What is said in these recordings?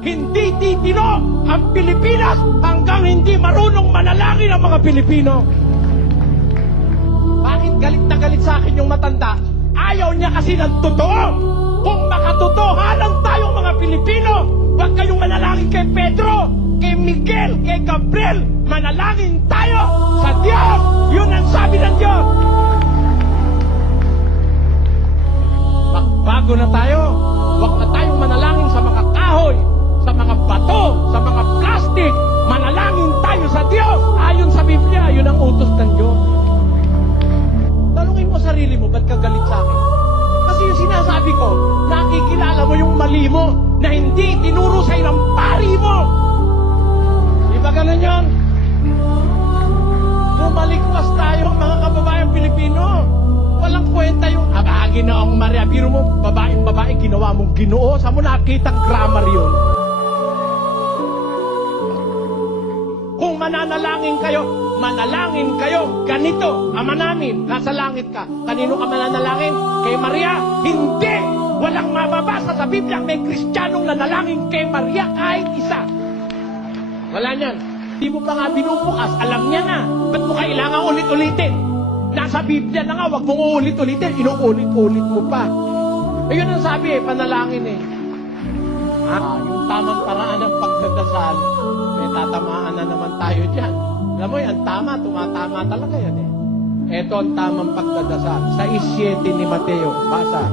hindi titino ang Pilipinas hanggang hindi marunong manalangin ang mga Pilipino. Bakit galit na galit sa akin yung matanda? Ayaw niya kasi ng totoo. Kung makatotohanan tayong mga Pilipino, huwag kayong manalangin kay Pedro, kay Miguel, kay Gabriel. Manalangin tayo sa Diyos. Yun ang sabi ng Diyos. Magbago na tayo. Huwag na tayong manalangin sa mga kahoy, sa mga bato, sa mga plastic. Manalangin tayo sa Diyos. Ayon sa Biblia, yun ang utos ng Diyos. Tanungin mo sarili mo, ba't ka galit sa akin? Kasi yung sinasabi ko, nakikilala mo yung mali mo na hindi tinuro sa'yo ng pari mo. Di ba ganun yun? Bumalikwas tayo, mga kababayang Pilipino. Walang kwenta yung Ginoong Maria. Biro mo, babae, ginawa mong Ginoo. Saan mo nakita grammar yun? Kung mananalangin kayo, ganito, Ama namin, nasa langit ka. Kanino ka mananalangin? Kay Maria? Hindi! Walang mababasa sa Biblia may Kristiyanong nanalangin kay Maria kahit isa. Wala niyan. Di mo pa nga binubukas, alam niya na. Ba't mo kailangan ulit-ulitin? Nasa Biblia na nga, wag mong ulit-ulitin, inuulit-ulit mo pa. Ayun ang sabi panalangin yung tamang paraan ng pagdadasal, tatamaan na naman tayo dyan. Alam mo yan, tumatama talaga yan Ito ang tamang pagdadasal. Sa 7 ni Mateo, basa.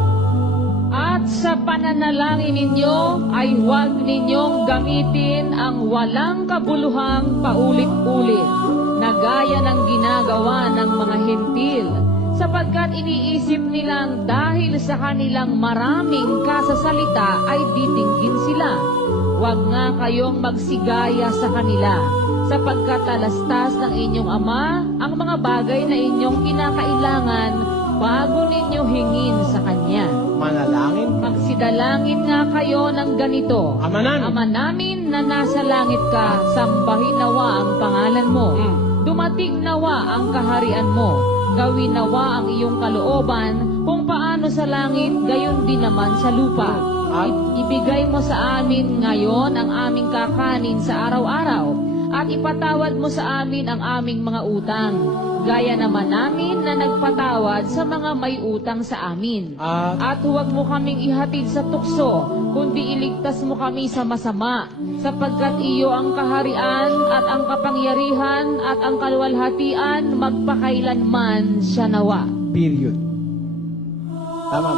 At sa pananalangin ninyo ay huwag ninyong gamitin ang walang kabuluhang paulit-ulit na gaya ng ginagawa ng mga hentil, sapagkat iniisip nilang dahil sa kanilang maraming kasasalita ay titinggin sila. Huwag nga kayong magsigaya sa kanila, sapagkat alastas ng inyong Ama ang mga bagay na inyong kinakailangan bago ninyo hingin sa Kanya. Manalangin. Magsidalangin nga kayo ng ganito. Ama namin. Ama namin na nasa langit ka, sambahin nawa ang pangalan mo. Dumating nawa ang kaharian mo. Gawin nawa ang iyong kalooban, kung paano sa langit, gayon din naman sa lupa. Ibigay mo sa amin ngayon ang aming kakanin sa araw-araw, at ipatawad mo sa amin ang aming mga utang, gaya naman namin na nagpatawad sa mga may utang sa amin. At huwag mo kaming ihatid sa tukso, kundi iligtas mo kami sa masama, sapagkat iyo ang kaharian at ang kapangyarihan at ang kaluwalhatian magpakailanman siya nawa. Period. Tama.